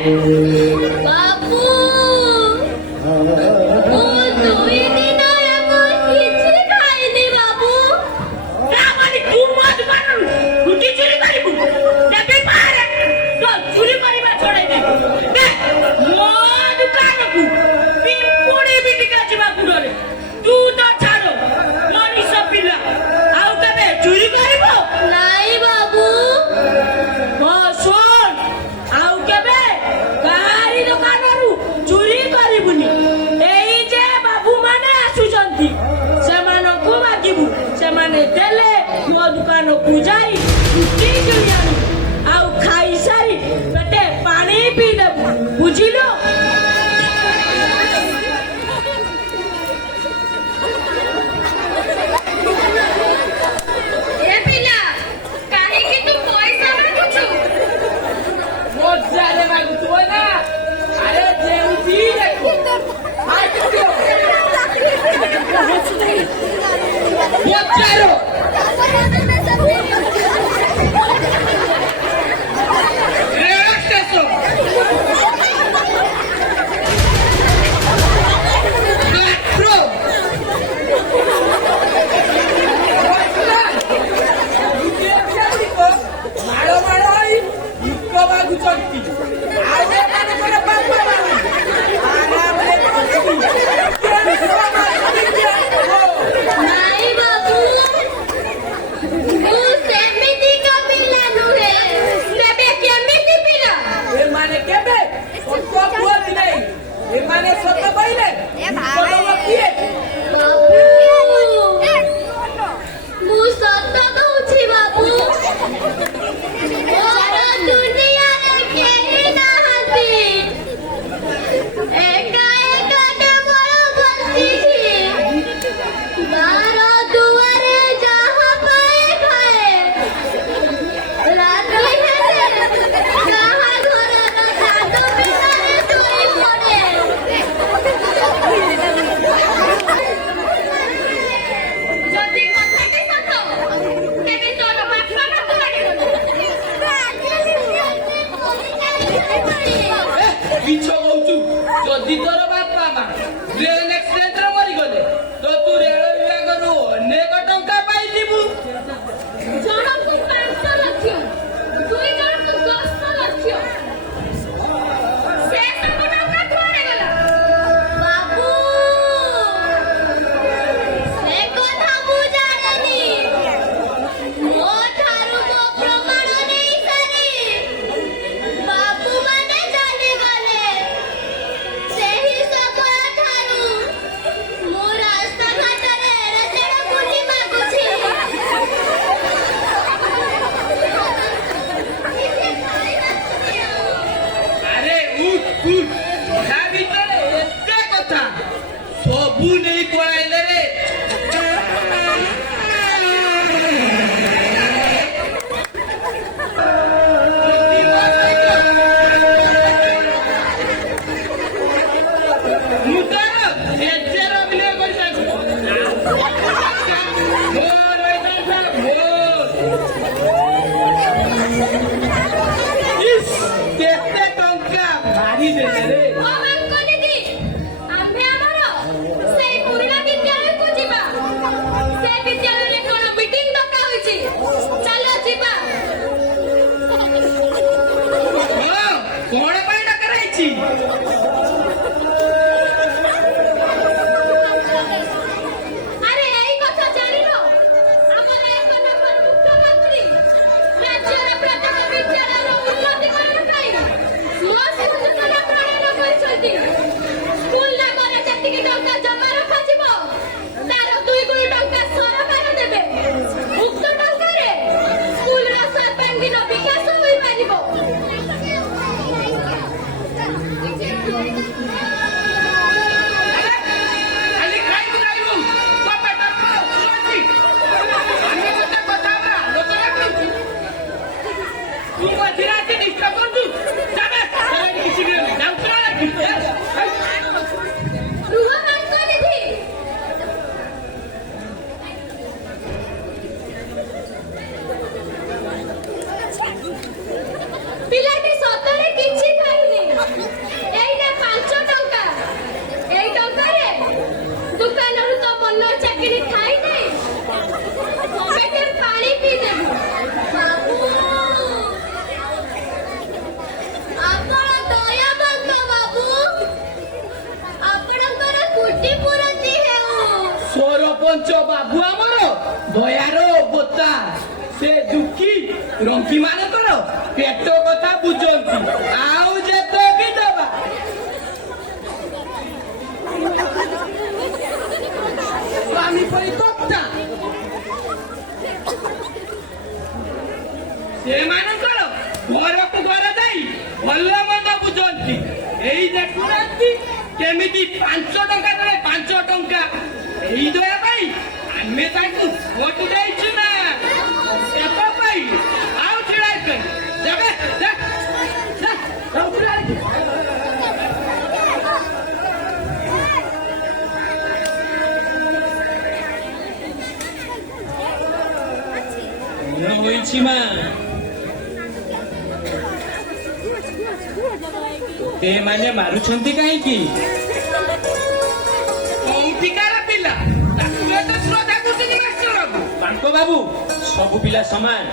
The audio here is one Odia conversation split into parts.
ବାବୁ ମୁଁ 2 ଦିନ ହେବ କିଛି ଖାଇନି ବାବୁ। ତାମାନେ ତୁ ମୋ ଦୋକାନରୁ ରୁଟି ଚୋରି କରିବୁ? ତେବେ ବାହାରେ ତୋ ଚୋରି କରିବା ଛଡ଼େଇ ଦେବି। ମୋ ଦୋକାନକୁ ପିମ୍ପୁଡ଼ି ବି ଟିକେ ଯିବାକୁ ଡରେ। ତୁ ତ ଛାଡ଼ ମଣିଷ ପିଲା, ଆଉ କେବେ ଚୋରି କରିବୁ? ନାଇଁ ବାବୁ। ହଁ ଶୁଣ, ଆଉ କେବେ କାହାରି ଦୋକାନରୁ ଚୋରି କରିବୁନି। ଏଇ ଯେ ବାବୁ ମାନେ ଆସୁଛନ୍ତି ସେମାନଙ୍କୁ ମାଗିବୁ, ସେମାନେ ଦେଲେ ମୋ ଦୋକାନକୁ ଯାଇ ରୁଟି କିଣି ଆଣିବୁ, ଆଉ ଖାଇସାରି ପେଟେ ପାଣି ପିଇଦେବୁ, ବୁଝିଲୁ? ଏ ପିଲା କାହିଁକି ତୁ ପଇସା ମାଗୁଛୁ? ମଜାରେ ମାଗୁଥିବ ନା? ଆରେ ଯେମିତି ଦେଖ ମଜାର ରେଳ ଷ୍ଟେସନ ମାତ୍ର ମାଳ ମାଳ ହୋଇ ଭିକ ମାଗୁଛନ୍ତି। ଆଉ ଏମାନଙ୍କର ବାପା ମାନେ ଆରାମରେ ବସିକି ନାଇଁ ବାବୁ ମୁଁ ସେମିତିକା ପିଲା ନୁହେଁ। ତେବେ କେମିତି ପିଲା? ଏମାନେ କେବେ ସତ କୁହନ୍ତି ନାହିଁ। ଏମାନେ ସତ କହିଲେ ସତ କିଏ? ମୁଁ ସତ କହୁଛି ବାବୁ। ମୋର ଦୁନିଆରେ କେହି ନାହାନ୍ତି। ଏକା ଏକା କେବଳ ବସିଛି। ଗାଁର ଦୁଆରେ ଯାହା ପାଏ ଖାଏ। ରାତି ହେଲେ କାହା ଘରର ଚାନ୍ଦ ଭିତରେ ଶୋଇ ପଡ଼େ। ଯଦି କଥାଟି ସତ, ତେବେ ତୋର ବାପା ମାକୁ ମାରିବୁ। ମିଛ କହୁଛୁ। ଯଦି ତୋର ବାପା ମା ଟ୍ରେନ ଆକ୍ସିଡେଣ୍ଟରେ ମରିଗଲେ ତ ତୁ ରେଳ ବିଭାଗରୁ ଅନେକ ଟଙ୍କା ପାଇଯିବୁ। ଜଣକୁ 5 ଲକ୍ଷ, 2 ଜଣକୁ 10 ଲକ୍ଷ। ସେ ସବୁ ଟଙ୍କା କୁଆଡ଼େ ଗଲା? ବାବୁ ସେ କଥା ମୁଁ ଜାଣିନି। ମୋ ଠାରୁ ମୋ ପ୍ରମାଣ ନେଇ ସାରି ବାବୁ ମାନେ ଚାଲିଗଲେ। ସେହି ସମୟ ଠାରୁ ମୁଁ ରାସ୍ତାଘାଟରେ ଏଡ଼େତେଡ଼େ ବୁଲି ମାଗୁଛି। ଆରେ ଉଠ ଉଠ, ତା ଭିତରେ ଏତେ କଥା ସବୁ ନେଇ ପଳାଇଲେ ରେ। ମୁଁ ତାର ଏଜେର ଅଭିନୟ କରିଥାନ୍ତି। ମୋର ଏଇଟା ଇସ୍, କେତେ ଟଙ୍କା ମାରିଦେଲେ ରେ। ଓ ମାଙ୍କ ଦିଦି, ଆମ୍ଭେ ଆମର ସେଇ ପୁରୁଣା ବିଦ୍ୟାଳୟକୁ ଯିବା। ସେ ବିଦ୍ୟାଳୟରେ କଣ ମିଟିଂ ଡକା ହୋଇଛି? ଚାଲ ଯିବା। ହଁ, କଣ ପାଇଁ ଡକା ହେଇଛି? ଆରେ ଏଇ କଥା ଜାଣିଲ? ଆମର ଏକ ନମ୍ବର ମୁଖ୍ୟମନ୍ତ୍ରୀ ରାଜ୍ୟର ପ୍ରଥମ ବିଦ୍ୟାଳୟର ଉନ୍ନତିକରଣ ପାଇଁ ମୋ ଶିଶୁଙ୍କର ପ୍ରଣୟନ କରିଛନ୍ତି। ସ୍କୁଲ ନାମରେ ଯେତିକି ଟଙ୍କା ଜମା ରଖାଯିବ ତାର 2 ଗୁଣ ଟଙ୍କା ସରକାର ଦେବେ। ଉକ୍ତ ଟଙ୍କାରେ ସ୍କୁଲର ସର୍ବାଙ୍ଗୀନ ବିକାଶ ହୋଇପାରିବ। ଖାଲି ଖାଇବୁ ଖାଇବୁ, ତୋ ପେଟ କଣ ଉଠୁଛି? ଆମେ ଗୋଟେ କଥା ହେବା, ଆଲୋଚନା କରୁଛୁ। ତୁ ମଝିରେ ଆସି ଡିଷ୍ଟର୍ବ କରୁଛୁ। ଚାଲେ, ତୋର ଏଠି କିଛି ବି ନାହିଁ। ଯାଉ ଚଳ ଏଠି। ରୁହ ମାଙ୍କ ଦିଦି। ପିଲାଟି ସତରେ କିଛି ଖାଇନି। ଏଇଟା 5 ଟଙ୍କା। ଏଇ ଟଙ୍କାରେ ଦୋକାନରୁ ତ ମନ ଚାକିରି ଖାଇଦେ ପେଟେ ପାଣି ପିଇଦେବୁ। ବାବୁ ଆପଣ ଦୟାବନ୍ତ ବାବୁ, ଆପଣଙ୍କର କୁଟି ପୁରତି ହେଉ। ସରପଞ୍ଚ ବାବୁ ଆମର ଦୟାର ଅବତାର। ସେ ଦୁଃଖୀ ରଙ୍କି ମାନଙ୍କର ପେଟ କଥା ବୁଝନ୍ତି, ଆଉ ଯେତକି ଦେବା। ସ୍ୱାମୀ ପରି କର୍ତ୍ତା ସେମାନଙ୍କର ଘରକୁ ଘର ଯାଇ ଭଲ ମନ୍ଦ ବୁଝନ୍ତି। ଏଇ ଦେଖୁନାହାନ୍ତି କେମିତି 5 ଟଙ୍କା ଦେଲେ 5 ଟଙ୍କା। ଏଇ ଦୟା ପାଇଁ ଆମେ ତାଙ୍କୁ ଭୋଟ ଦେଇଛୁ ନା ଏତ ପାଇଁ ଆଉ ଛିଡ଼ା ଯାବେ ହୋଇଛି ମା। ଏମାନେ ମାରୁଛନ୍ତି କାହିଁକି? କୋଉଠିକାର ପିଲା ତାକୁ ଏତେ ଶ୍ରଦ୍ଧା କରୁଛନ୍ତି ମାଷ୍ଟର ବାବୁ? ବାଙ୍କ ବାବୁ ସବୁ ପିଲା ସମାନ।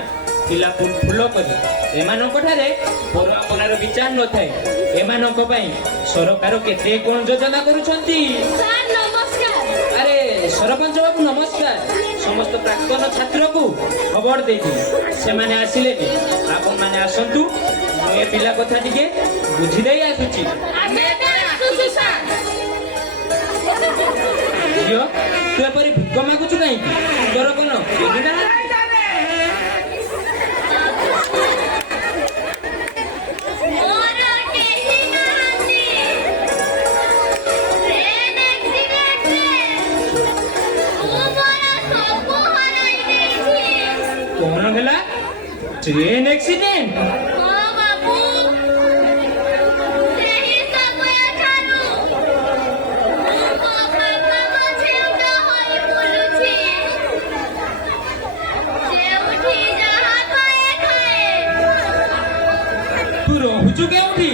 ପିଲାକୁ ଫୁଲ କରି ଏମାନଙ୍କ ଠାରେ ପରଆପନାର ବିଚାର ନଥାଏ। ଏମାନଙ୍କ ପାଇଁ ସରକାର କେତେ କଣ ଯୋଜନା କରୁଛନ୍ତି। ସାର୍ ନମସ୍କାର। ଆରେ ସରପଞ୍ଚ ବାବୁ ନମସ୍କାର। ସମସ୍ତ ପ୍ରାକ୍ତନ ଛାତ୍ରକୁ ଖବର ଦେଇଥିଲି, ସେମାନେ ଆସିଲେନି। ଆପଣମାନେ ଆସନ୍ତୁ, ମୁଁ ଏ ପିଲା କଥା ଟିକେ ବୁଝି ଦେଇ ଆସୁଛି। ଆମେ ଏବେ ଆସୁଛୁ ସାର୍। ଝିଅ ତୁ ଏପରି ଭିକ ମାଗୁଛୁ କାହିଁକି? ତୋର କଣ ଯୋଜନା? ମୋର କେହି ନାହାନ୍ତି। ଟ୍ରେନ୍ ଆକ୍ସିଡେଣ୍ଟରେ ମୁଁ ମୋର ସବୁ ହରାଇ ଦେଇଛି। କଣ ହେଲା? Train accident? ହଁ ବାବୁ, ସେହି ସମୟଠାରୁ ମୁଁ ମୋ ବାପା ମଝିଉଟ ହୋଇ ବୁଲୁଛି। ଯେଉଁଠି ଯାହା ପାଏ ଖାଏ। ତୁ ରହୁଛୁ କେଉଁଠି?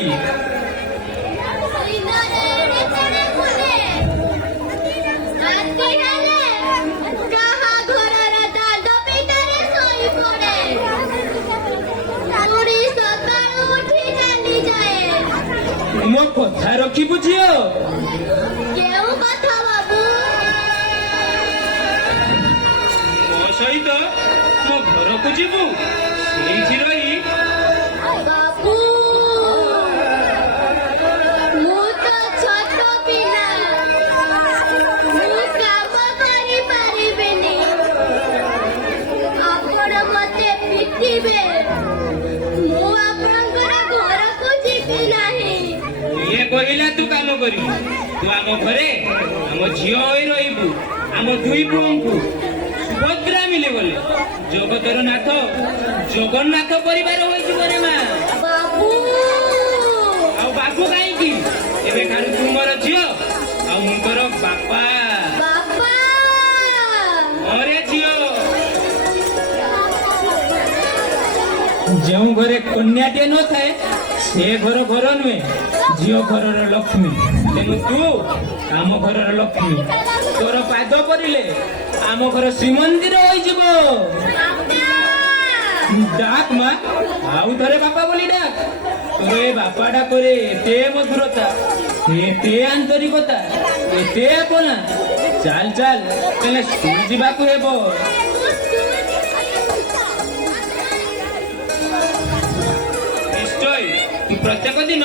ଦିନରେ ଏଣେ ତେଣେ ବୁଲେ। ରାତି ହେଲେ କାହା ଘରର ଦାଣ୍ଡ ପିଣ୍ଡାରେ ଶୋଇପଡ଼େ। ପୁଣି ସକାଳୁ ଉଠି ଚାଲିଯାଏ। ମୋ କଥା ରଖିବୁ ଝିଅ। କେଉଁ କଥା ବାବୁ? ମୋ ସହିତ ମୋ ଘରକୁ ଯିବୁ, ସେଇଠି ରହି ବାବୁ, ମୁଁ ତ ଛୋଟ ପିଲା, ମୁଁ କାମ କରିପାରିବିନି। ଆପଣ ମତେ ପିଟିବେ, ମୁଁ ଆପଣଙ୍କର ଘରକୁ ଯିବି ନାହିଁ। ଇଏ କହିଲା ତୁ କାମ କରିବୁ। ତୁ ଆମ ଘରେ ଆମ ଝିଅ ହୋଇ ରହିବୁ। ଆମ ଦୁଇ ପୁଅଙ୍କୁ ସୁଭଦ୍ରା ମିଳିଗଲେ ଜଗତର ନାଥ ଜଗନ୍ନାଥ ପରିବାର ହୋଇଯିବ ରେ ମା। ବାବୁ, ଆଉ ବାବୁ କାହିଁକି? ଏବେ ଖାଲି ତୁ ମୋର ଝିଅ, ଆଉ ମୁଁ ତୋର ବାପା। ବାପା, ଅରେ ଝିଅ, ଯେଉଁ ଘରେ କନ୍ୟାଟିଏ ନଥାଏ ସେ ଘର ଘର ନୁହେଁ, ଝିଅ ଘରର ଲକ୍ଷ୍ମୀ। ତେଣୁ ତୁ ଆମ ଘରର ଲକ୍ଷ୍ମୀ। ତୋର ପାଦ ପଡ଼ିଲେ ଆମ ଘର ଶ୍ରୀମନ୍ଦିର ହୋଇଯିବ। ଡାକ ମା, ଆଉ ଥରେ ବାପା ବୋଲି ଡାକ। ତୋର ଏ ବାପା ଡାକରେ ଏତେ ମଧୁରତା, ଏତେ ଆନ୍ତରିକତା, ଏତେ ଆପଣା। ଚାଲ ଚାଲ, ହେଲେ ସ୍କୁଲ ଯିବାକୁ ହେବ। ନିଶ୍ଚୟ ତୁ ପ୍ରତ୍ୟେକ ଦିନ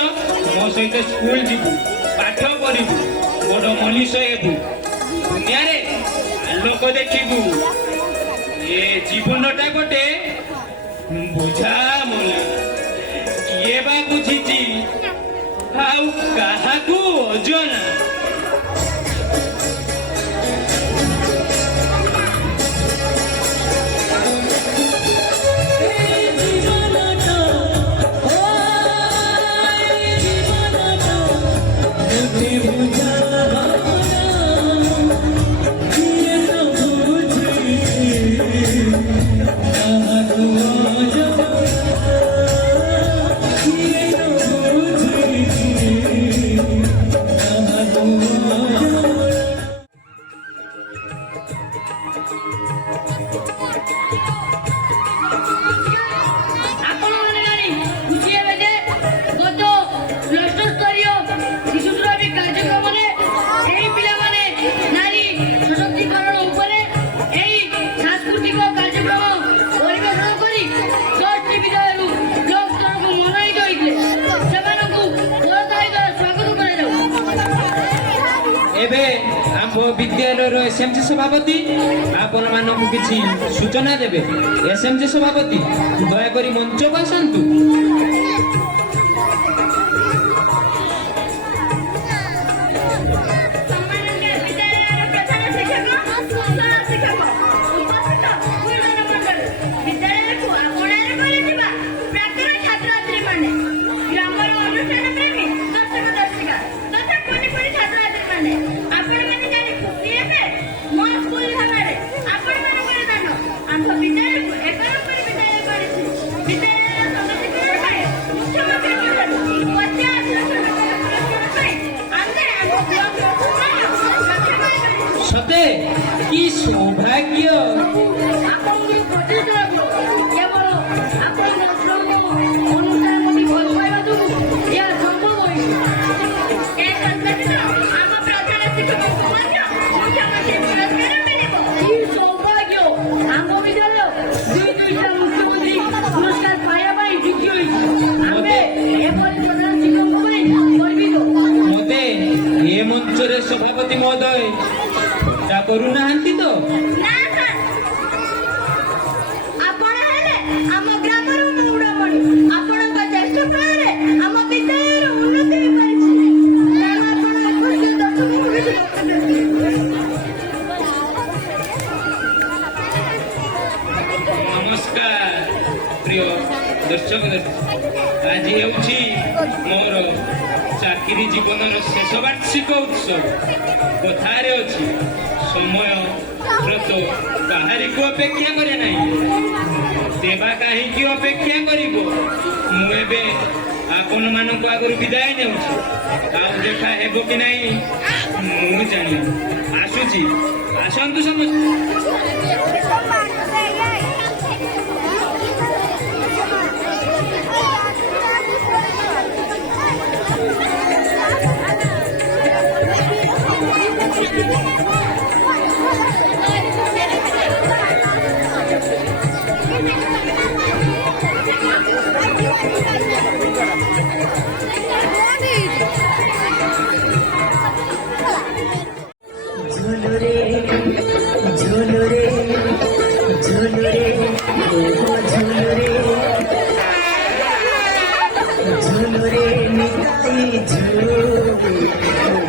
ମୋ ସହିତ ସ୍କୁଲ ଯିବୁ, ପାଠ ପଢିବୁ, ବଡ ମଣିଷ ହେବୁ, ଦୁନିଆରେ ଆଲୋକ ଦେଖିବୁ। ଏ ଜୀବନଟା ଗୋଟେ ବୁଝା ମଲା। କିଏ ବା ବୁଝିଛି, ଆଉ କାହାକୁ ଅଜଣା। ବିଦ୍ୟାଳୟର ଏସ୍ଏମ୍ସି ସଭାପତି ଆପଣମାନଙ୍କୁ କିଛି ସୂଚନା ଦେବେ। ଏସ୍ଏମ୍ସି ସଭାପତି ଦୟାକରି ମଞ୍ଚକୁ ଆସନ୍ତୁ। ସମ୍ମାନନୀୟ ବିଦ୍ୟାଳୟର ପ୍ରଧାନ ଶିକ୍ଷକ, ସହ ଶିକ୍ଷକ, ଉପସ୍ଥିତ ଗୁରୁଜନମଣ୍ଡଳୀ, ବିଦ୍ୟାଳୟକୁ ଆପଣାର କରିଥିବା ପ୍ରାକ୍ତନ ଛାତ୍ରଛାତ୍ରୀମାନେ, ଗ୍ରାମର ଅନୁଷ୍ଠାନ ପ୍ରେମୀ ଦର୍ଶକ ଦର୍ଶିକା ତଥା କୁନି କୁନି ଛାତ୍ରଛାତ୍ରୀମାନେ, ଆପଣମାନେ ଜାଣି ଖୁସି ହେବେ ମୋ ସ୍କୁଲ ଭାବରେ ଆପଣମାନଙ୍କର ଦାନ ଆମ ବିଦ୍ୟାଳୟକୁ ଏକ ନମ୍ବର ବିଦ୍ୟାଳୟ କରିଛି। ବିଦ୍ୟାଳୟର ସମାଜୀକରଣ ପାଇଁ ମୁଖ୍ୟମନ୍ତ୍ରୀ ମଣ୍ଡଳ 50 ଲକ୍ଷ ଟଙ୍କାର ପୁରସ୍କାର ପାଇଁ ଆମେ ଆମ ବ୍ଲକର ସତେ କି ସୌଭାଗ୍ୟ! ଆପଣଙ୍କୁ କୋଟି ଦେବୁ। କେବଳ ଆପଣଙ୍କର ଶ୍ରମ ଅନୁସାରେ ମୋତେ ଭଲ ପାଇବା ଯୋଗୁଁ ଏହା ସମ୍ଭବ ହୋଇଛି। ଏ ବ୍ୟତୀତ ଆମ ପ୍ରଧାନ ଶିକ୍ଷକଙ୍କୁ ମଧ୍ୟ ମୁଖ୍ୟମନ୍ତ୍ରୀ ପୁରସ୍କାର ମିଳିବ। କି ସୌଭାଗ୍ୟ! ଆମ ବିଦ୍ୟାଳୟ ଦୁଇଟା ମୁଖ୍ୟମନ୍ତ୍ରୀ ପୁରସ୍କାର ପାଇବା ପାଇଁ ଯୋଗ୍ୟ ହୋଇଛି। ଆମେ ଏପରି ପ୍ରଧାନ ଶିକ୍ଷକଙ୍କ ପାଇଁ ଗର୍ବିତ। ମତେ ଏ ମଞ୍ଚରେ ସଭାପତି ମହୋଦୟ ପୂଜା କରୁନାହାନ୍ତି ତ? ନା ସାର୍, ଆପଣ ହେଲେ ଆମ ଗ୍ରାମର ମଉଡ଼ମଣି। ଆପଣଙ୍କ ଜ୍ୟେଷ୍ଠ ଫଳରେ ଆମ ବିଦ୍ୟାଳୟର ଉନ୍ନତି ହୋଇପାରିଛି। ତେଣୁ ଆପଣ ଏପରି ଦର୍ଶକଙ୍କୁ କିଛି ରଖୁଛନ୍ତି। ନମସ୍କାର ପ୍ରିୟ ଦର୍ଶକ ଆଜି ହେଉଛି ମୋର ଚାକିରି ଜୀବନର ଶେଷ ବାର୍ଷିକ ଉତ୍ସବ। କଥାରେ ଅଛି ସମୟ ବ୍ରତ କାହାରିକୁ ଅପେକ୍ଷା କରେ ନାହିଁ, ଦେବା କାହିଁକି ଅପେକ୍ଷା କରିବ। ମୁଁ ଏବେ ଆପଣମାନଙ୍କ ଆଗରୁ ବିଦାୟ ନେଉଛି। ଆଉ ଦେଖା ହେବ କି ନାହିଁ ମୁଁ ଜାଣିନି। ଆସୁଛି, ଆସନ୍ତୁ ସମସ୍ତେ। ঝুলুরে ঝুলুরে ঝুলুরে ঝুলুরে ঝুলুরে নিতাই ঝুলুরে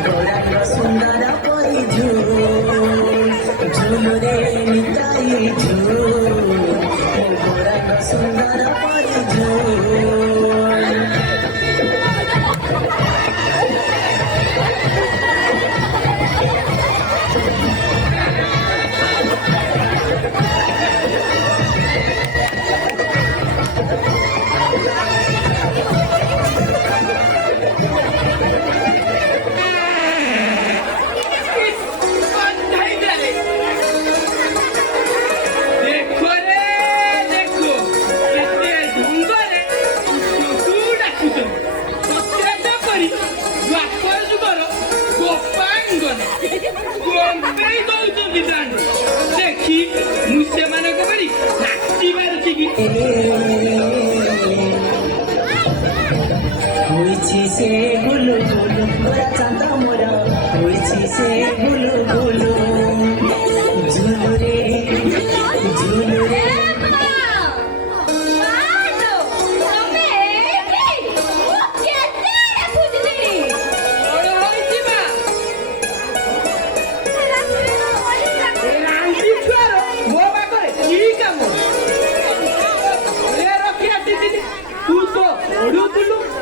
গৌরাঙ্গ সুন্দর পরি ঝুলুরে নিতাই ঝুলুরে গৌরাঙ্গ সুন্দর পরি ଦେଖି ମୁଁ ସେମାନଙ୍କ ଭଳି ନାଚିବାର ଶିଖିଛି। ହୋଇଛି ସେ ଗୁଲୁ ଗୁଲୁ ଗୋରା ଚାନ୍ଦ ମୋର ହୋଇଛି ସେ ଗୁଲୁ ଗୁଲୁ ଝୁଲୁରେ ଝୁଲୁରେ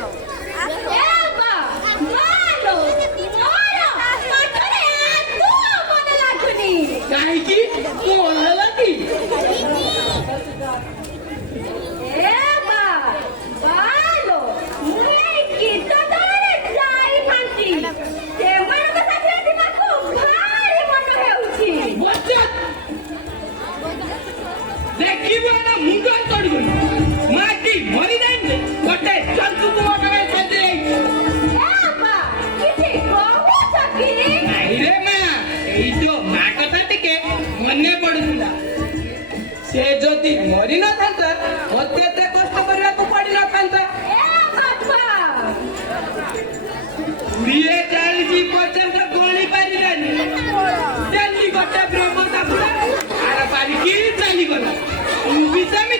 ଏ ବା, ମାଲୋ, ମୋର ପାଠରେ ଏତେ ମନ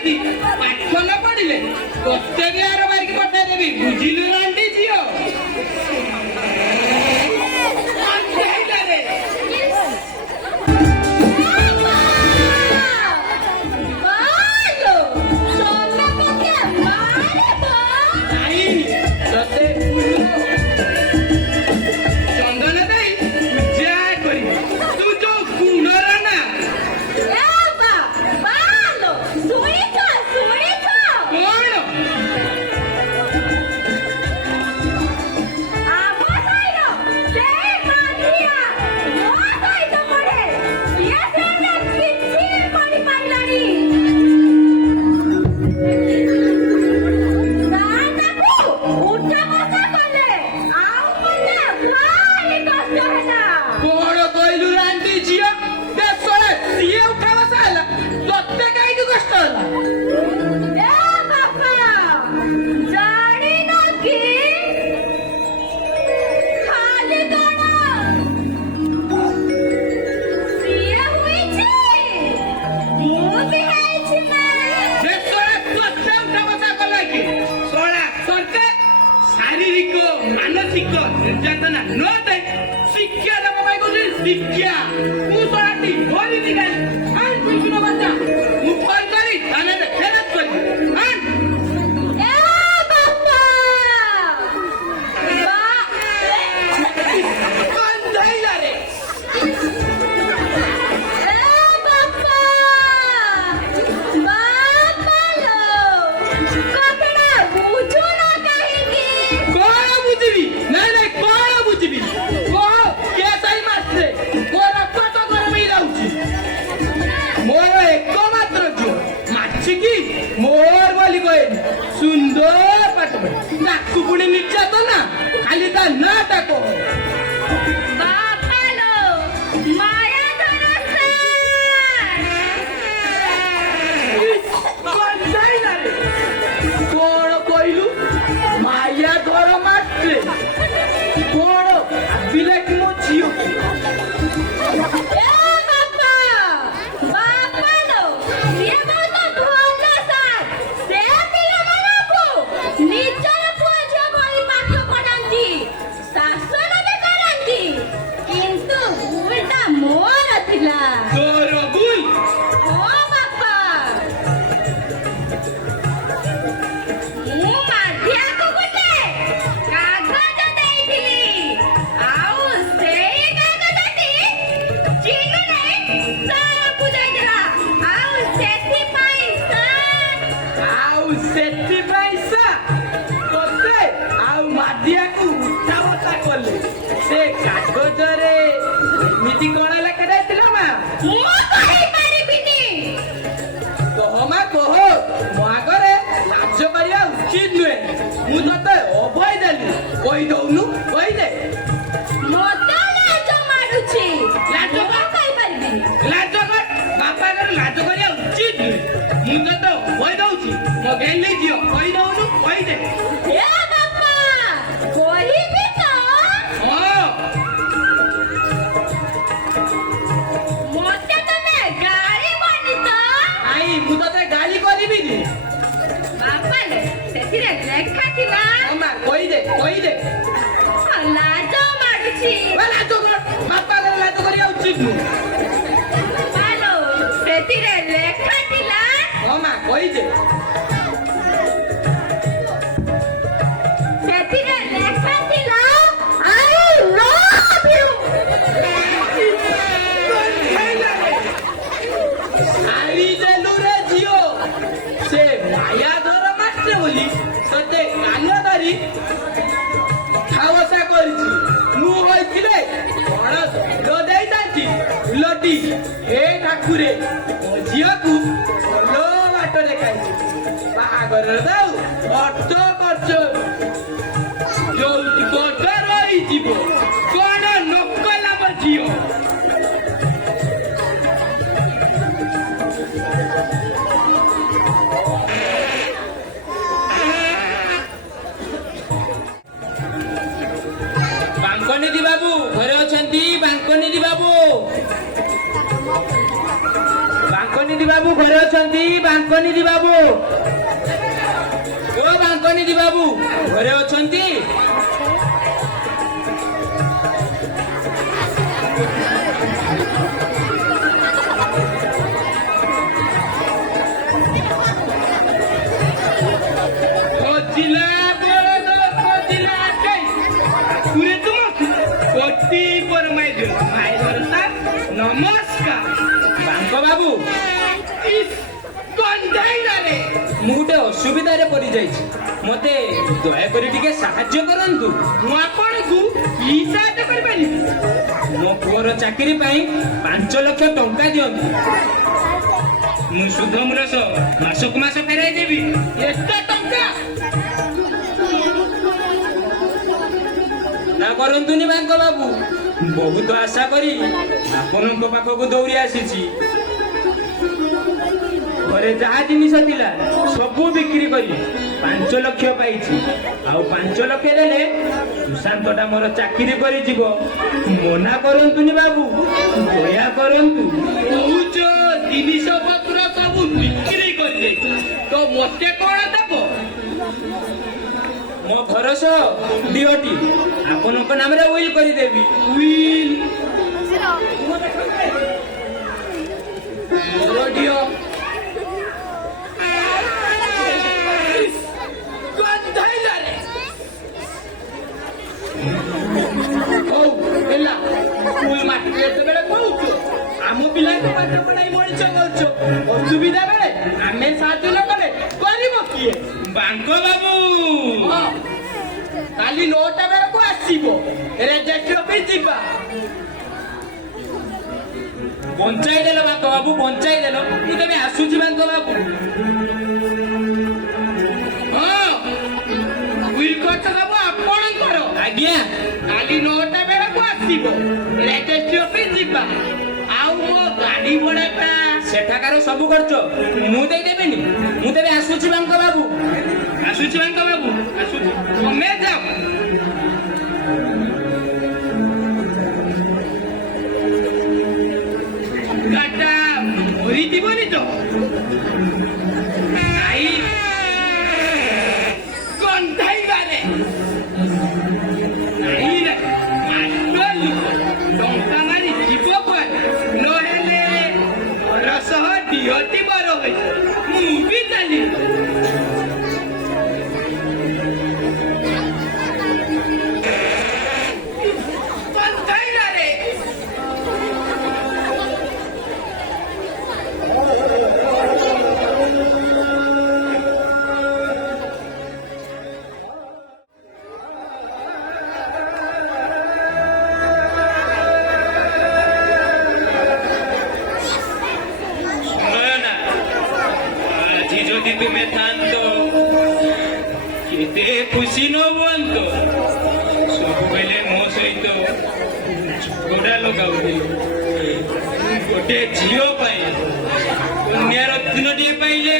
ଯଦି ପାଠ ନ ପଢିଲେ ତତେ ବି ଆର ବାରିକି ପଠେଇଦେବି ବୁଝିଲୁ ରାଣ୍ଡି ଝିଅ। ମାନସିକ ନିର୍ଯାତନା ନ ଦେଇ ଶିକ୍ଷା ଦେବା ପାଇଁ କହୁଛି ଶିକ୍ଷା। ମୁଁ ଶଳାଟି ଧରିନି କାଲି ମୁଁ ଫୋନ କରି ଥାନାରେ ଫେରତ କରିବି। मोर बोली कोई सुंदर पाठ ताकू पुणी निर्यातना खाली ता ना ताको बापालो माया धरसे कोण जाईना रे कोण कोइलू माया धर मात्रे कोण बिले की मो झियो से कागजरे एमिति कोण लेखा जायतिला मा मु कहि परिबिनी तो मा कह मो आगरे लाज करिया उचित नुहे मु तते अभय देली कहि दउनु कहि दे मोते लाज माडुछि लाज कहि परिबिनी लाज कर बापा कर लाज करिया उचित नुहे मु तते अभय दउछि मो गेली दियो कहि दउनु कहि दे ए बापा कहिबी तो मोते तमे गाली बनी तो आई मु तते गाली करिबिनी बापा ले सेथिरे लेखा थिला अम्मा कहि दे लाज माडुछि लाज कर बापा कर लाज करिया उचित नुहे बालो सेथिरे लेखा थिला अम्मा कहि दे सेथिरे लेखा थिला आई लव यू आई देलु रे जियो से माया धर मास्टर बोली तते कान धरी खावसा କରିଛି ମୁଁ କହିଥିଲେ କଣ ଦଣ୍ଡ ଦେଇଥାନ୍ତି ଉଲଟି ଏ ଠାକୁରେ ମୋ ଝିଅକୁ ଭଲ ବାଟ ଦେଖାଇଛି ବାହାଘରରେ ଦାଉ ଅର୍ଥ ଖର୍ଚ୍ଚ ଯୋଉଠି ଗଦ ରହିଯିବ କଣ ନକଲା ମୋ ଝିଅ ବାଙ୍କନିଧି ବାବୁ ଘରେ ଅଛନ୍ତି? ବାଙ୍କନିଧି ବାବୁ ଘରେ ଅଛନ୍ତି? ବାଙ୍କନିଧି ବାବୁ, ଓ ବାଙ୍କନିଧି ବାବୁ ଘରେ ଅଛନ୍ତି? ଖୋଜିଲା ବଳଦ ଖୋଜିଲା ଗାଈ, ଠାକୁରେ ତୁମକୁ କୋଟି ପରମାଇ ଦିଅ। ମାଇ ଭରସା ନମସ୍କାର। ବାଙ୍କ ବାବୁ, ଇସ୍, ଗନ୍ଧାଇଲାରେ। ମୁଁ ଗୋଟେ ଅସୁବିଧାରେ ପଡ଼ିଯାଇଛି, ମତେ ଦୟାକରି ଟିକେ ସାହାଯ୍ୟ କରନ୍ତୁ। ମୁଁ ଆପଣଙ୍କୁ କି ସାହାଯ୍ୟ କରିପାରିବି? ମୋ ପୁଅର ଚାକିରି ପାଇଁ 5 ଲକ୍ଷ ଟଙ୍କା ଦିଅନ୍ତୁ। ମୁଁ ସୁଧ ମୂଳ ସହ ମାସକୁ ମାସ ଫେରାଇ ଦେବି। ଏତେ ଟଙ୍କା? ନା କରନ୍ତୁନି ବାଙ୍କ ବାବୁ, ବହୁତ ଆଶା କରି ଆପଣଙ୍କ ପାଖକୁ ଦୌଡ଼ି ଆସିଛି। ଘରେ ଯାହା ଜିନିଷ ଥିଲା ସବୁ ବିକ୍ରି କରି 5 ଲକ୍ଷ ପାଇଛି। ଆଉ 5 ଲକ୍ଷ ଦେଲେ ସୁଶାନ୍ତଟା ମୋର ଚାକିରି କରିଯିବ। ମନା କରନ୍ତୁନି ବାବୁ, ଦୟା କରନ୍ତୁ। କହୁଛ ଜିନିଷ ପତ୍ର ସବୁ ବିକ୍ରି କରିଦେଇଛ, ତ ମତେ କଣ ଦେବ? ମୋ ଘର ସହ ଦିଅଟି ଆପଣଙ୍କ ନାମରେ ଉଇଲ୍ କରିଦେବି। ଉଇଲ୍? ମୋର ଝିଅ ଗନ୍ଧାଇଲାରେ। ହଉ ହେଲା, ସ୍କୁଲ ମାଟିରେ ଯେତେବେଳେ କହୁଛୁ ଆମ ପିଲାଙ୍କୁ ପାଠ ପଢାଇ ମଣିଷ କରୁଛ, ଅସୁବିଧା ବେଳେ ଆମେ ସାହାଯ୍ୟ ନ କଲେ କରିବ କିଏ? ବାଙ୍କ ବାବୁ, ହଁ, କାଲି 9ଟା ବେଳକୁ ଆସିବ, ରେଜିଷ୍ଟ୍ରି ଅଫିସ ଯିବା। ବଞ୍ଚାଇ ଦେଲ ବାଙ୍କ ବାବୁ, ବଞ୍ଚାଇ ଦେଲ। ମୁଁ ତେବେ ଆସୁଛି ବାଙ୍କ ବାବୁ। ହଁ, ଉଇଲ୍ ଖର୍ଚ୍ଚ ସବୁ ଆପଣଙ୍କର। ଆଜ୍ଞା, କାଲି 9ଟା ବେଳକୁ ଆସିବ, ରେଜିଷ୍ଟ୍ରି ଅଫିସ ଯିବା। ଆଉ ମୋ ଗାଡି ଭଡାଟା ସେଠାକାର ସବୁ ଖର୍ଚ୍ଚ ମୁଁ ଦେଇଦେବିନି। ମୁଁ ତେବେ ଆସୁଛି ବାଙ୍କ ବାବୁ, ଆସୁଛି ବାଙ୍କ ବାବୁ, ଆସୁଛି। ତମେ ଯାଅ। ଗାଡିଟା ଭରିଯିବନି ତ? ନାଇଁ, ଗନ୍ଧାଇବାରେ। ନାଇଁ ରେ, ମାଷ୍ଟର ଲୋକ ଟଙ୍କା ମାରି ଯିବ କୁଆଡେ? ନହେଲେ ଘର ସହ ଦିହଟି ମର ହୋଇ ମୁଁ ବି ଚାଲିବି। ଗନ୍ଧାଇଲାରେ। ନୟନା, ଆଜି ଯଦି ତୁମେ ଥାନ୍ତ କେତେ ଖୁସି ନ ହୁଅନ୍ତ। ସବୁବେଳେ ମୋ ସହିତ ଝଗଡ଼ା ଲଗାଉଥିଲ। ଗୋଟେ ଝିଅ ପାଇଁ କନ୍ୟା ରତ୍ନଟିଏ ପାଇଲେ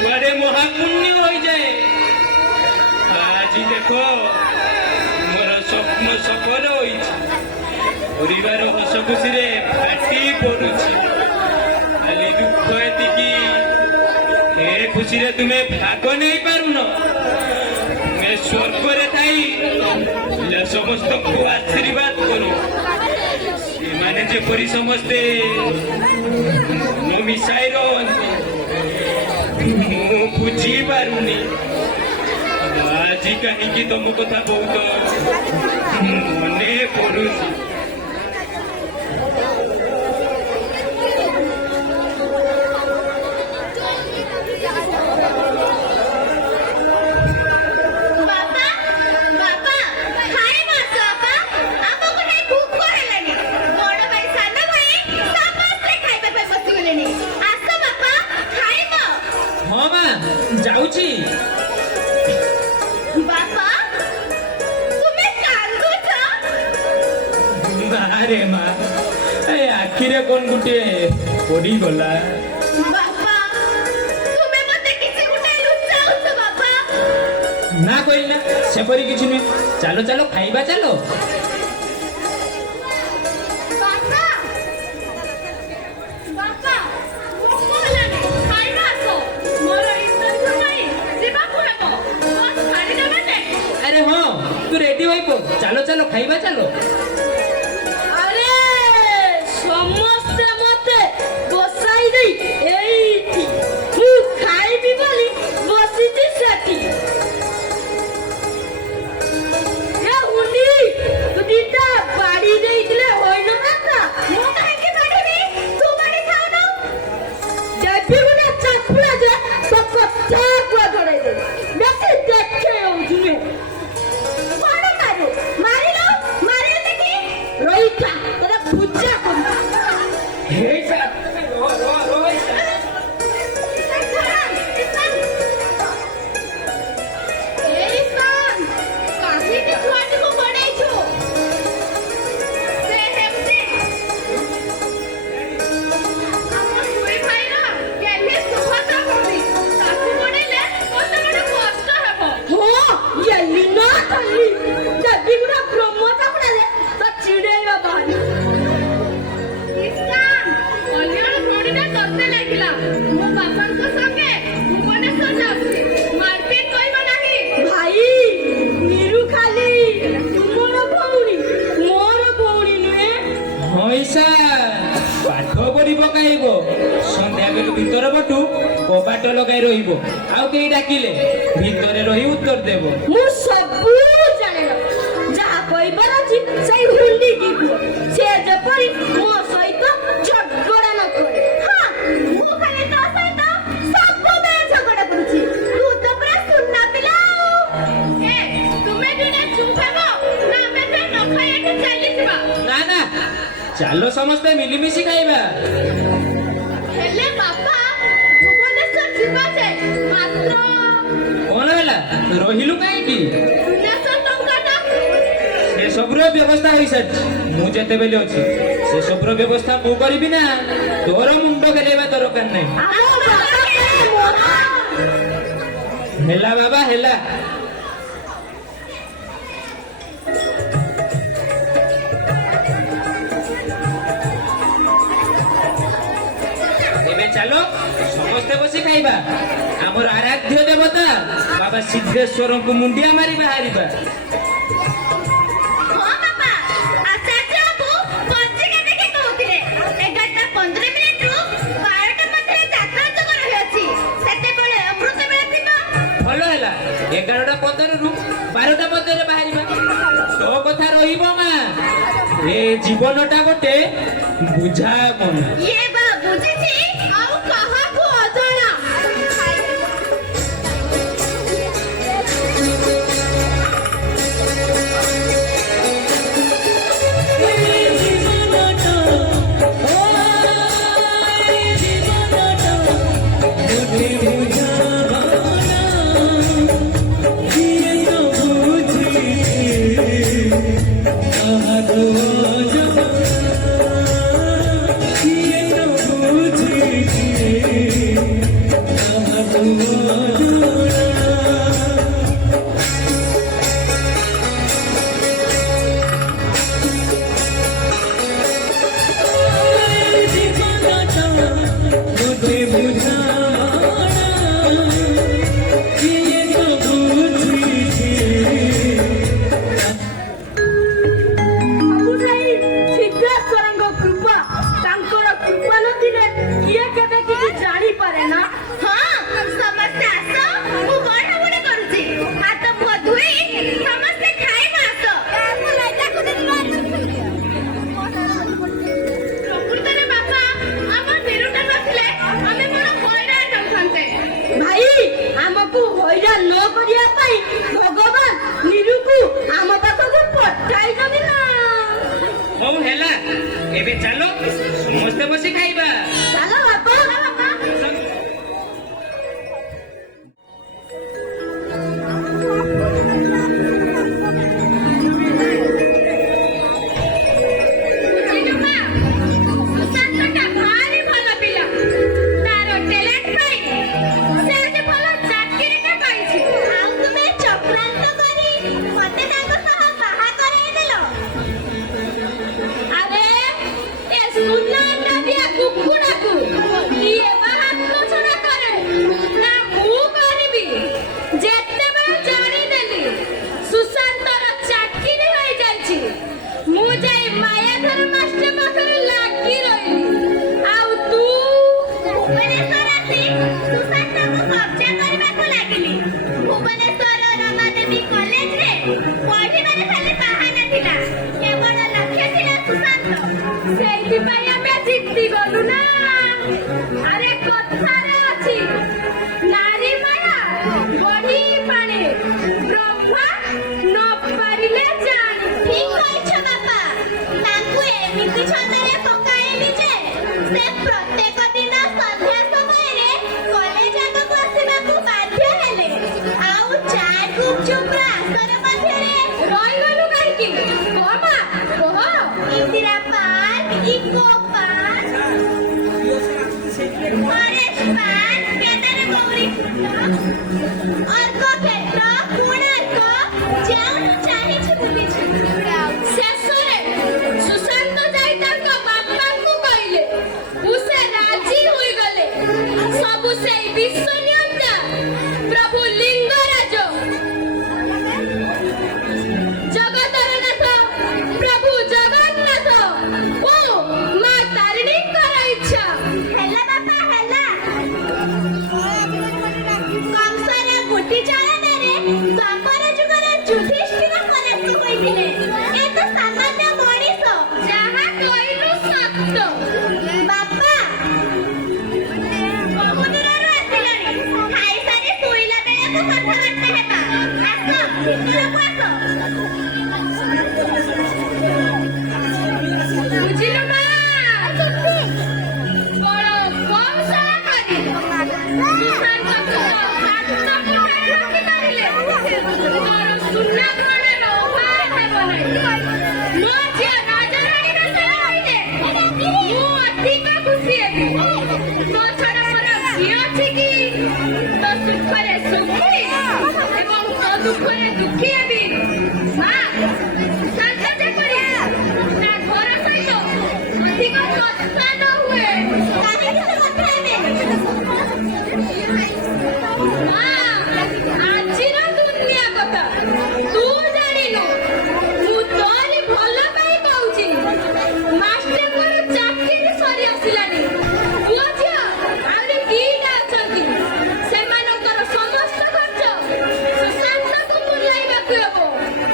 କୁଆଡ଼େ ମହାପୁଣ୍ୟ ହୋଇଯାଏ। ଆଜି ଦେଖ ମୋର ସ୍ୱପ୍ନ ସଫଳ ହୋଇଛି। ପରିବାର ହସ ଖୁସିରେ ଫାଟି ପଡୁଛି। ଖାଲି ଦୁଃଖ ଏତିକି, ଏ ଖୁସିରେ ତୁମେ ଭାଗ ନେଇ ପାରୁନ। ତୁମେ ସ୍ୱର୍ଗରେ ଥାଇ ପିଲା ସମସ୍ତଙ୍କୁ ଆଶୀର୍ବାଦ କର। ସେମାନେ ଯେପରି ସମସ୍ତେ ମିଶାଇ ରହନ୍ତି। ମୁଁ ବୁଝିପାରୁନି ଆଜି କାହିଁକି ତମ କଥା ବହୁତ ମନେ ପଡୁଛି। ବାପା, ବାପା, ଖାଇବ ଆସ ବାପା। ଆମକୁ ଟିକେ ଭୋକ ହେଲାଣି। ବଡ ଭାଇ, ସାନ ଭାଇ ସମସ୍ତେ ଖାଇବା ପାଇଁ ବସିଗଲେଣି। ଆସ ବାପା, ଖାଇବ। ହଁ ମା, ଯାଉଛି। ବାପା, ତୁମେ କାନ୍ଦୁଛ? ଆରେ ମା, ଏ ଆଖିରେ କଣ ଗୋଟିଏ ପଡିଗଲା। ବାପା, ତୁମେ ମତେ କିଛି ଗୋଟେ ଲୁଚାଉଛ ବାପା। ନା କହିଲି ନା, ସେପରି କିଛି ନୁହେଁ। ଚାଲ ଚାଲ ଖାଇବା, ଚାଲ। ବାପା, ବାପା, ତୁ ରେଡି ହୋଇ ପଡ, ଚାଲ ଚାଲ ଖାଇବା ଚାଲ। ଆରେ ସମସ୍ତେ ମତେ ବସାଇ ଦେଇ ଏଇଠି ମୁଁ ଖାଇବି ବୋଲି ବସିଛି ସେଠି। ଏ ହୁଣ୍ଡି ତୁ ଦିଟା ବାଡି ଦେଇଥିଲେ ହୋଇନଥାନ୍ତା। ମୁଁ କାହିଁକି ବାଡିବି? ତୁ ବାଡି ଖାଉନୁ। ଦେବି ଗୋଟେ ଚାପୁଡ଼ା ଯେ ତୋ କଥାକୁ ଧରେଇ ଦେବି। ବେଶୀ ଦେଖେ ହଉଛୁ ନୁହେଁ। କଣ ମାରୁ? ମାରିଲୁ ମାରିଲୁ ଦେଖି ରହିଥା ତୋର ପୂଜା କରୁ। ହେଇ ସାର୍, ରହ ସାର୍। ଏଇ ସାନ୍, କାହିଁକି ଛୁଆଟିକୁ ଗୋଡ଼େଇଛୁ? ସେ ହେମିତି ଆମ ଦୁଇ ଭାଇର କେହି ସୁଭଦ୍ରା ଭଉଣୀ। ତାକୁ ଗୋଡ଼େଇଲେ ମୋତେ ବଡ଼ କଷ୍ଟ ହେବ। ହଁ ଗେଲି ନା ଖାଲି ଦେବି ଗୁଡ଼ା ବ୍ରହ୍ମ ଚାପୁଡ଼ାରେ ତ ଚିଡ଼େଇବା ବାହାରି। ଇସ୍କାନ, କଲ୍ୟାଣ ଯୋଡ଼ିଟା ତତେ ଲାଗିଲା। ମୋ ବାପାଙ୍କ ସଙ୍ଗେ ଭୁବନେଶ୍ୱର ଯାଉଛି। ମାରପିଟ କରିବ ନାହିଁ। ଭାଇ ନିରୁ ଖାଲି ତୁମର ଭଉଣୀ ମୋର ଭଉଣୀ ନୁହେଁ। ହଁ ସାର୍, ପାଠ ପଢି ପକାଇବ। ସନ୍ଧ୍ୟାବେଳେ ଭିତର ପଟୁ କବାଟ ଲଗାଇ ରହିବ। ଆଉ କେହି ଡାକିଲେ ଭିତରେ ରହି ଉତ୍ତର ଦେବ। ମୁଁ ସବୁ ଜାଣିଲ। ଯାହା କହିବାର ଅଛି ସେଇ ହୁଣ୍ଡିକି କୁହ। ସେ ଯେପରି ମୋ ସହିତ ଝଗଡ଼ା ନ କରେ। ହଁ, ମୁଁ ଖାଲି ତୋ ସହିତ ସବୁବେଳେ ଝଗଡ଼ା କରୁଛି। ତୁ ତ ପୁରା ସୁନା ପିଲା ଆଉ। ଏ, ତୁମେ ଦୁଇଟା ଚୁପ୍ ହେବ ନା ଆମେ ସେ ନ ଖାଇ ଏଠି ଚାଲିଯିବା? ନା ନା, ଚାଲ ସମସ୍ତେ ମିଳିମିଶି ଖାଇବା। ହେଲେ ବାପା, ଭୁବନେଶ୍ୱର ଯିବା ଯେ ମାତ୍ର କଣ ହେଲା, ରହିଲୁ କାହିଁକି? 1900 ଟଙ୍କାଟା। ସେସବୁର ବ୍ୟବସ୍ଥା ହୋଇସାରିଛି। ମୁଁ ଯେତେବେଳେ ଅଛି ସେସବୁର ବ୍ୟବସ୍ଥା ମୁଁ କରିବି ନା। ତୋର ମୁଣ୍ଡ ଖେଲେଇବା ଦରକାର ନାହିଁ। ଆଉ ବାପା ମୋର। ହେଲା ବାବା ହେଲା। ଏବେ ଚାଲ ସମସ୍ତେ ବସି ଖାଇବା। ଆମର ଆରାଧ୍ୟ ଦେବତା ବାବା ସିଦ୍ଧେଶ୍ୱରଙ୍କୁ ମୁଣ୍ଡିଆ ମାରି ବାହାରିବା। ହଁ ବାପା, ଆଚାର୍ଯ୍ୟ ବାବୁ ପଞ୍ଚିକା ଦେଖି କହୁଥିଲେ 11:15ରୁ 12ଟା ମଧ୍ୟରେ ଯାତ୍ରା ଯୋଗ ରହିଅଛି। ସେତେବେଳେ ଅମୃତ ବେଳା ଥିବ। ଭଲ ହେଲା, 11:15ରୁ 12ଟା ମଧ୍ୟରେ ବାହାରିବା। ତୋ କଥା ରହିବ ମା। ଏ ଜୀବନଟା ଗୋଟେ ବୁଝା ମନ। ଇଏ ବା ବୁଝିଛି ଆଉ କାହାକୁ ଅଜଣା। ସିଦ୍ଧେଶ୍ୱରଙ୍କ କୃପା, ତାଙ୍କର କୃପା ନଥିଲେ କିଏ କେବେ କିଛି ଜାଣିପାରେ ନା। ହଁ, ସମସ୍ତେ ଆସ, ମୁଁ ବଢ଼ାବଢ଼ି କରୁଛି। ହାତ ମୁହଁ ଧୋଇ ସମସ୍ତେ ଖାଇବା ଆସ। ପ୍ରକୃତରେ ବାପା, ଆମ ବିରୁଟା ନଥିଲେ ଆମେ ବଡ଼ ହଇରାଣ ହେଉଥାନ୍ତେ। ଭାଇ ଆମକୁ ହଇରାଣ ନ କରିବା ପାଇଁ ଭଗବାନ ନିରୁକୁ ଆମ ପାଖକୁ ପଠାଇଛନ୍ତି ନା। ହଉ ହେଲା, ଏବେ ଚାଲ ସମସ୍ତେ ବସି ଖାଇବା। ଚାଲ ବାପା। ବୁଝିଲୁ ମା, ସୁଶାନ୍ତଟା ଭାରି ଭଲ ପିଲା। ତାର ଟ୍ୟାଲେଣ୍ଟ ପାଇଁ ସେ ଆଜି ଭଲ ଚାକିରିଟା ପାଇଛି। ଆଉ ତୁମେ ଚକ୍ରାନ୍ତ କରି ମୋତେ ତାଙ୍କ ସହ ବାହା କରେଇଦେଲ। ଆରେ ଏ ସୁନା ନାଦିଆ କୁକୁଡ଼ାକୁ କିଏ ବାହାତ ଛଡ଼ା କରେ ନା ମୁଁ କରିବି? ଯେତେବେଳେ ଜାଣିଦେଲି ସୁଶାନ୍ତର ମୁଁ ଯାଇ ମାୟାଧର ମାଷ୍ଟର ପାଖରେ ଲାଗି ରହିଲି। ଆଉ ତୁ ଭୁବନେଶ୍ୱର ଆସି ସୁଶାନ୍ତକୁ କବ୍ଜା କରିବାକୁ ଲାଗିଲି। ଭୁବନେଶ୍ୱର ରମାଦେବୀ କଲେଜରେ ପଢ଼ିବାରେ ଖାଲି ବାହାନା ଥିଲା, କେବଳ ଲକ୍ଷ୍ୟ ଥିଲା ସୁଶାନ୍ତ। ସେଇଥିପାଇଁ ଆମେ ଜିତି ଗଲୁ ନା। ଆରେ କଥାରେ ଅଛି, ନାରୀ ମାୟା ବଢି ପାଣି ବ୍ରହ୍ମା ନ ପାରିଲେ ଜାଣି। ଠିକ କହିଛ ବାପା। ତାଙ୍କୁ ଏମିତି ଛନ୍ଦରେ ପକାଇଲି ଯେ ସେ ପ୍ରତ୍ୟେକ ଦିନ ସନ୍ଧ୍ୟା ସମୟରେ କଲେଜ ଆଗକୁ ଆସିବାକୁ ବାଧ୍ୟ ହେଲେ। ଆଉ ଚାଟ ଗୁପଚୁପର ଆସର ମଧ୍ୟରେ ରହିଗଲୁ କାହିଁକି? କହ ମା, କହ। Indira park, eco park, forest park, Kedar Gauri Kund, Arka କ୍ଷେତ୍ର, କୋଣାର୍କ, ଯେଉଁଠୁ ଚାହିଁଛି ବୁଲିଛି। ଶେଷରେ ସୁଶାନ୍ତ ଯାଇ ତାଙ୍କ ବାପାଙ୍କୁ କହିଲେ, ସେ ରାଜି ହୋଇଗଲେ। ସବୁ ସେଇ ବିଶ୍ୱନିୟନ୍ତା ପ୍ରଭୁ ଲିଙ୍ଗରାଜ, ଜଗତର ନାଥ ପ୍ରଭୁ ଜଗନ୍ନାଥ ଓ ମା ତାରିଣୀଙ୍କର ଇଚ୍ଛା। ହେଲା ବାପା ହେଲା। କଂସର ଗୋଟି ଚାଳନାରେ ଦ୍ୱାପର ଯୁଗର ଯୁଧିଷ୍ଠିର ପରାସ୍ତ ହୋଇଥିଲେ। ଏ ତ ସାମାନ୍ୟ ମଣିଷ। ଯାହା କହିଲୁ ସତ। ବାପା ବହୁ ଦୂରରୁ ଆସିଲଣି। ଖାଇସାରି ଶୋଇଲା ବେଳକୁ କଥାବାର୍ତ୍ତା ହେବା। ଆସ ଭିତରକୁ ଆସ। ବୁଝିଲୁ ମା? ବଡ଼ କୌଶଳ କରି ସୁଶାନ୍ତକୁ ହାତକୁ ରଖି ଧରିଲେ। ମୋର ସୁନା ଗହଣାର ଅଭାବ ହେବ ନାହିଁ। ମୋ ଝିଅ ରାଜରାଣୀର ସେବା ହୋଇଲେ ମୁଁ ଅଧିକ ଖୁସି ହେବି। ତୋ ଛଡ଼ା ମୋର ଝିଅ ଅଛି କି? ତୋ ସୁଖରେ ସୁଖୀ ଏବଂ ତୋ ଦୁଃଖରେ ଦୁଃଖୀ ହେବି। ମା, ସୁଶାନ୍ତ ଯେପରି ତା ଘର ସହିତ ଅଧିକ କଥା ନ ହୁଏ। କାହିଁକି ସେ କଥା ହେବେ? ମା, ଆଜିର ଦୁନିଆ କଥା ତୁ ଜାଣିନୁ। ମୁଁ ତୋରି ଭଲ ପାଇଁ କହୁଛି। ମାଷ୍ଟରଙ୍କର ଚାକିରି ସରି ଆସିଲାଣି। ପୁଅ ଝିଅ ଆହୁରି ଦିଟା ଅଛନ୍ତି। ସେମାନଙ୍କର ସମସ୍ତ ଖର୍ଚ୍ଚ ସୁଶାନ୍ତକୁ ବୁଲାଇବାକୁ ହେବ।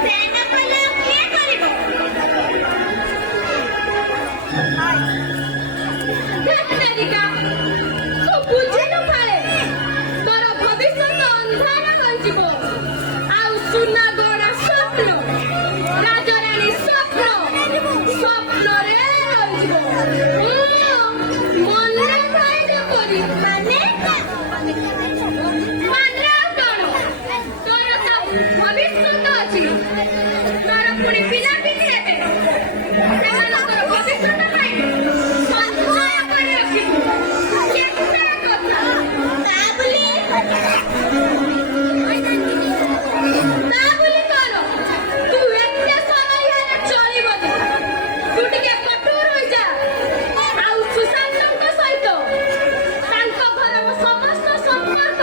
ସେ ନ କଲେ ଆଉ କିଏ କରିବ? ନାରିକା, ତୁ ବୁଝିନୁ ଫାଳେ ମୋର ଭବିଷ୍ୟତ ଅନ୍ଧାର ହୋଇଯିବ। ଆଉ ସୁନା ଗହଣା ସ୍ୱପ୍ନ, ରାଜରାଣୀ ସ୍ୱପ୍ନ, ସ୍ୱପ୍ନରେ ରହିଯିବ। ମନେ ଖାଇଲେ କରି ମାନେ ଆଉ କଣ? ତୋର ତ ଭବିଷ୍ୟତ ଅଛି। ତୋର ପୁଣି ପିଲାପିଲି ହେବେ। ସେମାନଙ୍କର ଭବିଷ୍ୟତ ପାଇଁ ସଞ୍ଚୟ କରି ରଖିବୁ। କେତେ କଥା। ତା ବୋଲି କଣ? ତୁ ଏତେ ସମୟ ହେଲେ ଚଳିବନି। ତୁ ଟିକେ କଠୋର ହୋଇଯା। ଆଉ ସୁଶାନ୍ତଙ୍କ ସହିତ ତାଙ୍କ ଘରର ସମସ୍ତ ସମ୍ପର୍କ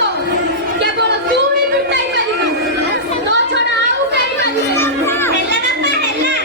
କେବଳ ତୁ ହିଁ ତୁଟାଇ ପାରିବୁ। ତୋ ଛଡ଼ା ଆଉ କେହି ପାରିବେନି। ହେଲା ବାପା ହେଲା।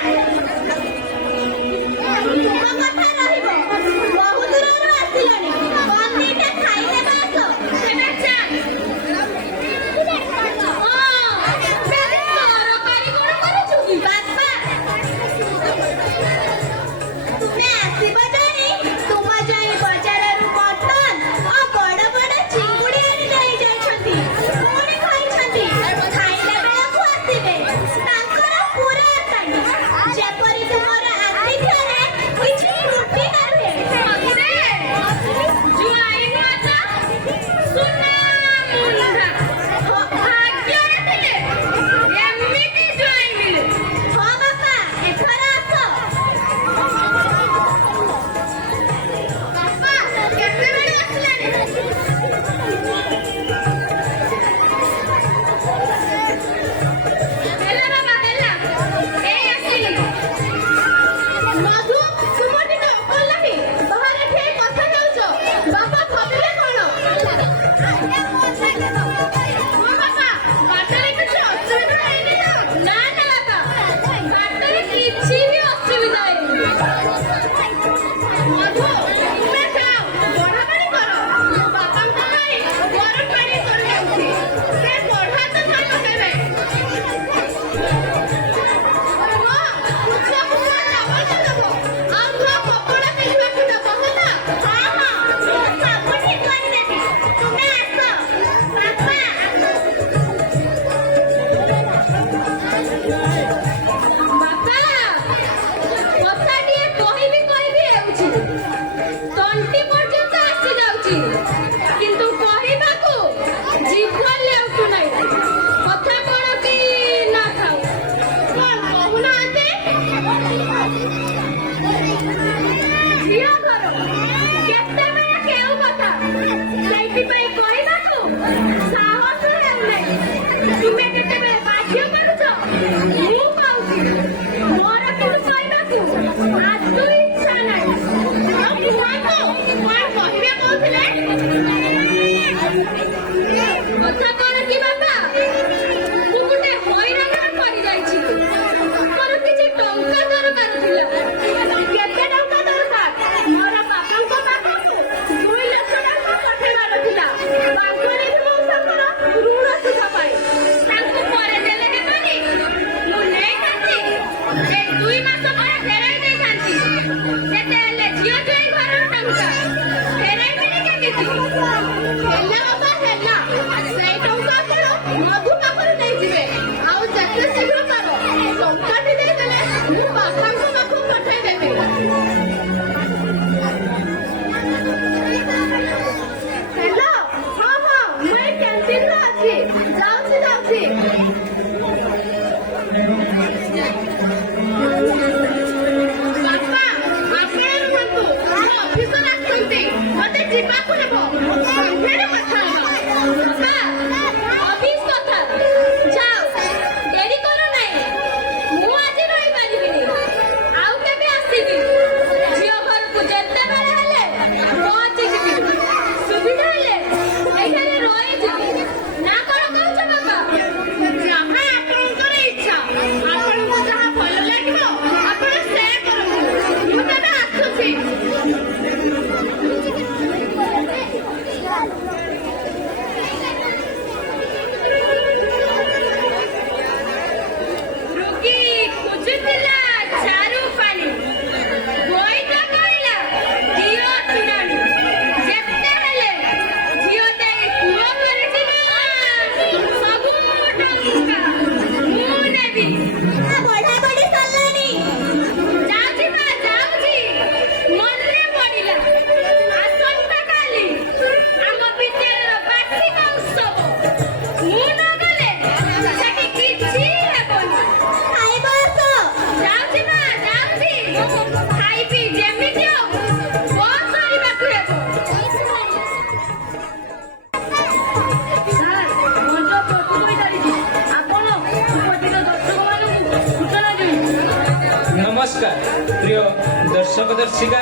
ଦର୍ଶିକା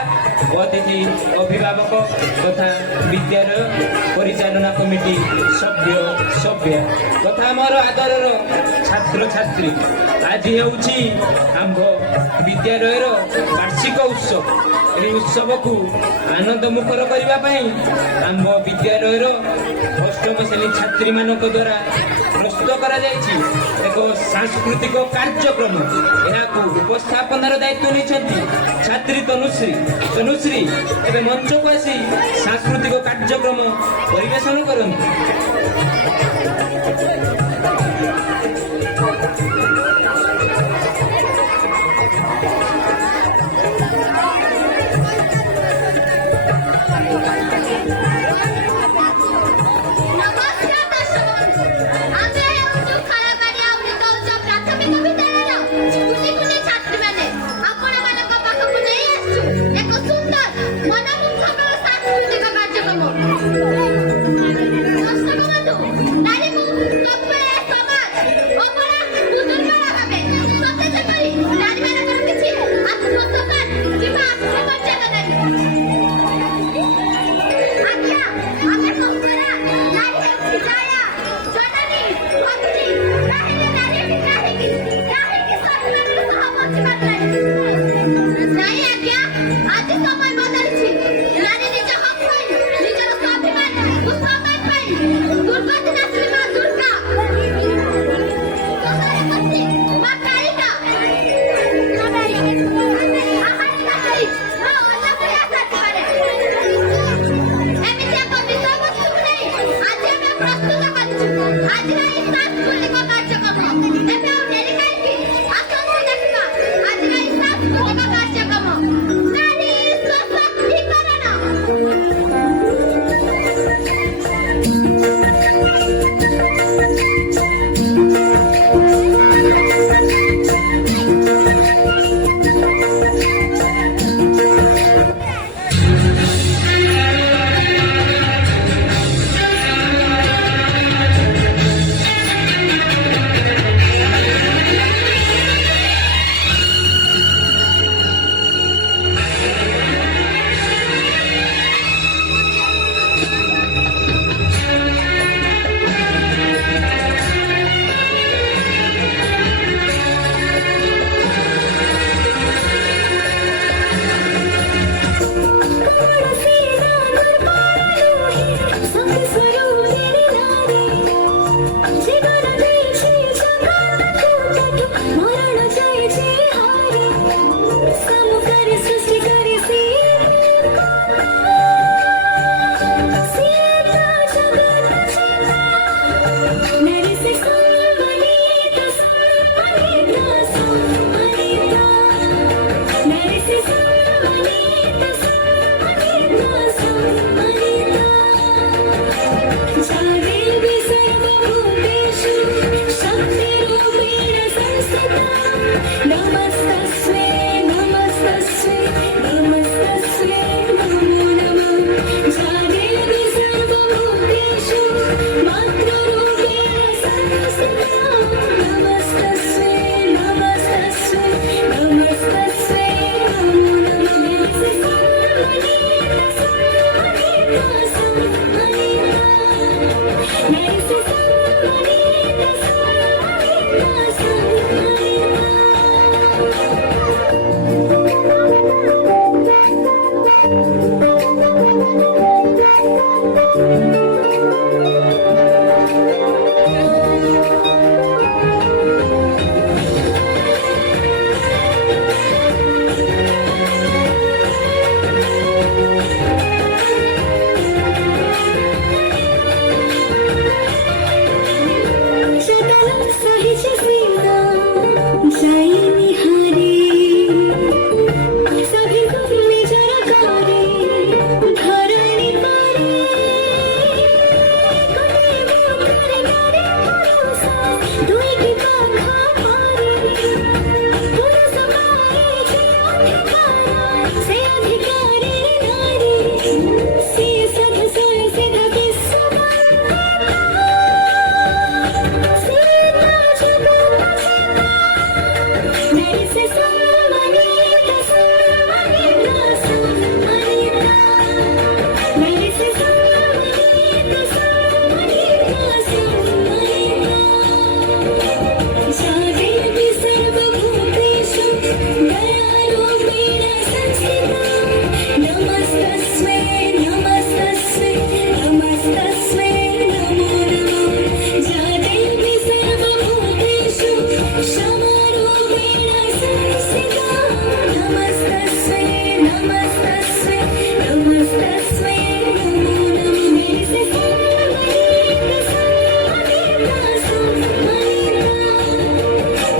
ଓ ଅତିଥି ଅଭିଭାବକ ତଥା ବିଦ୍ୟାଳୟ ପରିଚାଳନା କମିଟି ସଭ୍ୟ ତଥା ଆମର ଆଦରର ଛାତ୍ରଛାତ୍ରୀ, ଆଜି ହେଉଛି ଆମ୍ଭ ବିଦ୍ୟାଳୟର ବାର୍ଷିକ ଉତ୍ସବ। ଏହି ଉତ୍ସବକୁ ଆନନ୍ଦ ମୁଖର କରିବା ପାଇଁ ଆମ୍ଭ ବିଦ୍ୟାଳୟର ଅଷ୍ଟମ ଶ୍ରେଣୀ ଛାତ୍ରୀମାନଙ୍କ ଦ୍ୱାରା ପ୍ରସ୍ତୁତ କରାଯାଇଛି ଏକ ସାଂସ୍କୃତିକ କାର୍ଯ୍ୟକ୍ରମ। ଏହାକୁ ଉପସ୍ଥାପନାର ଦାୟିତ୍ୱ ନେଇଛନ୍ତି ଛାତ୍ରୀ ତନୁଶ୍ରୀ ଏବେ ମଞ୍ଚକୁ ଆସି ସାଂସ୍କୃତିକ କାର୍ଯ୍ୟକ୍ରମ ପରିବେଷଣ କରନ୍ତି। ନମସ୍କାର ଦର୍ଶକ ବନ୍ଧୁ, ଆମେ ହେଉଛୁ ଖାରବାଡ଼ି ଆଉ ଉଚ୍ଚ ପ୍ରାଥମିକ ବିଦ୍ୟାଳୟର କୁନି କୁନି ଛାତ୍ରୀମାନେ। ଆପଣମାନଙ୍କ ପାଖକୁ ନେଇ ଆସିଛୁ ଏକ ସୁନ୍ଦର ମନମୁଗ୍ଧକର ସାଂସ୍କୃତିକ କାର୍ଯ୍ୟକ୍ରମ। ଦର୍ଶକ ବନ୍ଧୁ, ନାରୀକୁ ସବୁବେଳେ ସମାଜ ଅବଳା ଦୁର୍ବଳ ଭାବେ ସତେ ଯେପରି ନାରୀମାନଙ୍କର କିଛି ଆତ୍ମସମ୍ମାନ କିମ୍ବା ଆତ୍ମମର୍ଯ୍ୟାଦା ନାହିଁ। ଆଜ୍ଞା, ଆମେ ସଂସାରା ନାରୀ ହେଉଛି ଦୟା, ଜନନୀ, ଭକ୍ତି। କାହିଁକି ନାରୀ କାହିଁକି ସ୍ୱାଭିମାନର ସହ ବଞ୍ଚିପାରୁନାହିଁ? ନାଇଁ ଆଜ୍ଞା, ଆଜି ସମୟ ବଦଳିଛି। ନାରୀ ନିଜ ହକ୍ ପାଇଁ, ନିଜର ସ୍ୱାଭିମାନ ଓ ସମ୍ମାନ ପାଇଁ ଦୁର୍ଗତି ନାଶ୍ରୀ ମା ଦୁର୍ଗା, ସରସ୍ୱତୀ ମା କାଳିକା, ଆହାରି ନାହାରି ମା ଅନ୍ନପୂର୍ଣ୍ଣା ଆସିପାରେ। ଏମିତି ଏକ ବିଷୟବସ୍ତୁକୁ ନେଇ ଆଜି ଆମେ ପ୍ରସ୍ତୁତ କରିଛୁ ଆଜିର ଏହି ସାଂସ୍କୃତିକ କାର୍ଯ୍ୟକ୍ରମ। ଏବେ ଆଉ ଡେରି କାହିଁକି? ଆସନ୍ତୁ ଦେଖିବା ଆଜିର ଏହି ସାଂସ୍କୃତିକ କାର୍ଯ୍ୟକ୍ରମ। ନାରୀ ସଶକ୍ତିକରଣ।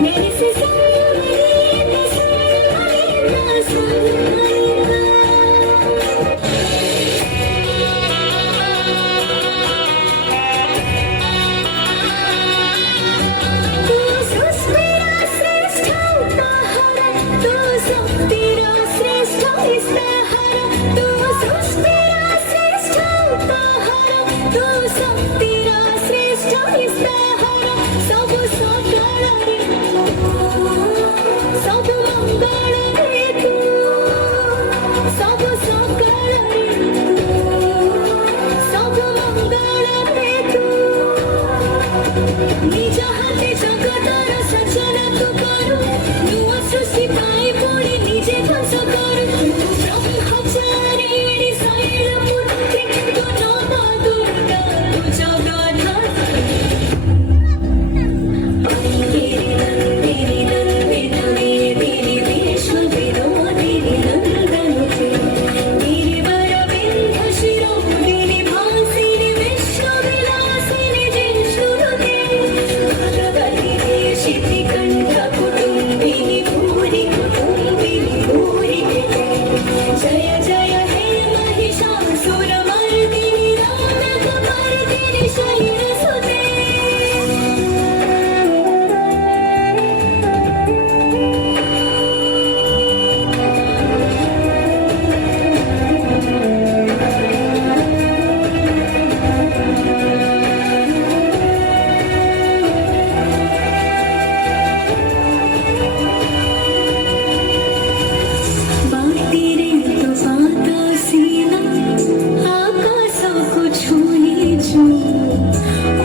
मेरे से संग निज हाथे जगतर सचना तू करू नुआ सृष्टि पाई पुणी निजे ध्वंस करू ब्रह्मचारिणी शैलपुत्री तू नव दुर्गा तू जगन्नाथ नंदिनी नंदित मेदिनी विश्व विनोदिनी नंदनुते गिरिवर विंध्य शिरोमणि भासिनी विश्व विलासिनी जिष्णुनुते भगवती देशिति कंठ कुटुंबिनी भूरि जय जय हे महिषासुरमर्दिनी रावणमर्दिनी शैलसुते बाटीरे तो फातासीना आकाशको छुई छु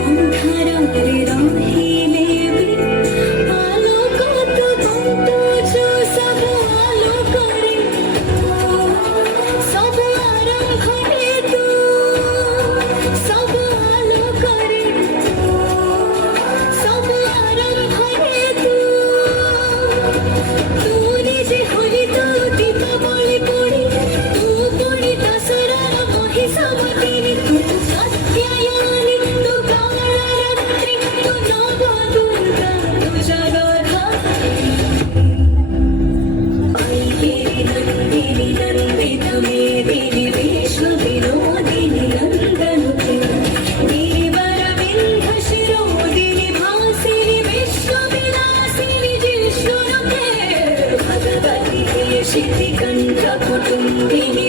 अन्धाରରେ रहिले भी आलोक तो बन्तु छु सब आलोकरे सब आरम्भरे तू सब आलोकरे सब आरम्भरे तू तू निजे होली तू दीपावली पुणी तू पुणी दसरार महिषावतीनि तू कात्यायनी तू कालरात्रि तू नव दुर्गा तू जगन्नाथ ऐगिरि नन्दिनि नन्दित मेदिनि विश्व विनोदिनि नन्दनुते गिरिवर विंध्य शिरोदिनि भासिनि विश्व विलासिनि जिष्णुनुते भगवती देशिति कंठ कुटुंबिनी